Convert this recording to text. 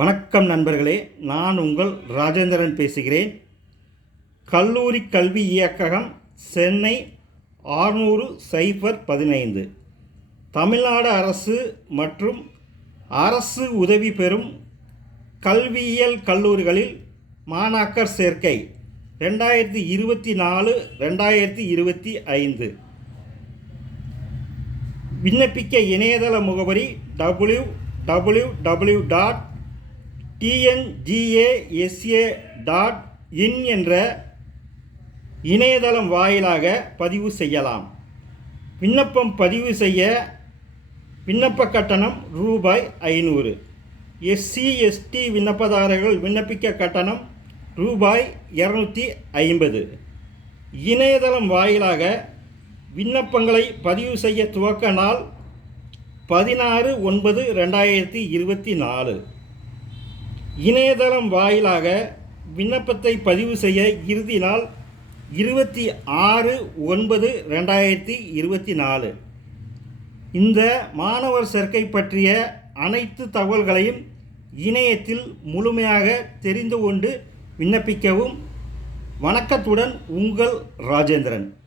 வணக்கம் நண்பர்களே நான் உங்கள் ராஜேந்திரன் பேசுகிறேன். கல்லூரி கல்வி இயக்ககம் சென்னை ஆறுநூறு சைபர் பதினைந்து. தமிழ்நாடு அரசு மற்றும் அரசு உதவி பெறும் கல்வியியல் கல்லூரிகளில் மாணாக்கர் சேர்க்கை ரெண்டாயிரத்தி இருபத்தி நாலு ரெண்டாயிரத்தி இருபத்தி ஐந்து. விண்ணப்பிக்க இணையதள முகவரி W W W dot TNGASA dot in என்ற இணையதளம் வாயிலாக பதிவு செய்யலாம். விண்ணப்பம் பதிவு செய்ய விண்ணப்ப கட்டணம் ரூபாய் ஐநூறு. எஸ்சி எஸ்டி விண்ணப்பதாரர்கள் விண்ணப்பிக்க கட்டணம் ரூபாய் இரநூத்தி ஐம்பது. இணையதளம் வாயிலாக விண்ணப்பங்களை பதிவு செய்ய துவக்க நாள் பதினாறு ஒன்பது ரெண்டாயிரத்தி இருபத்தி நாலு. இணையதளம் வாயிலாக விண்ணப்பத்தை பதிவு செய்ய இறுதி நாள் இருபத்தி ஆறு ஒன்பது ரெண்டாயிரத்தி இருபத்தி நாலு. இந்த மாணவர் சேர்க்கை பற்றிய அனைத்து தகவல்களையும் இணையத்தில் முழுமையாக தெரிந்து கொண்டு விண்ணப்பிக்கவும் வணக்கத்துடன் உங்கள் ராஜேந்திரன்.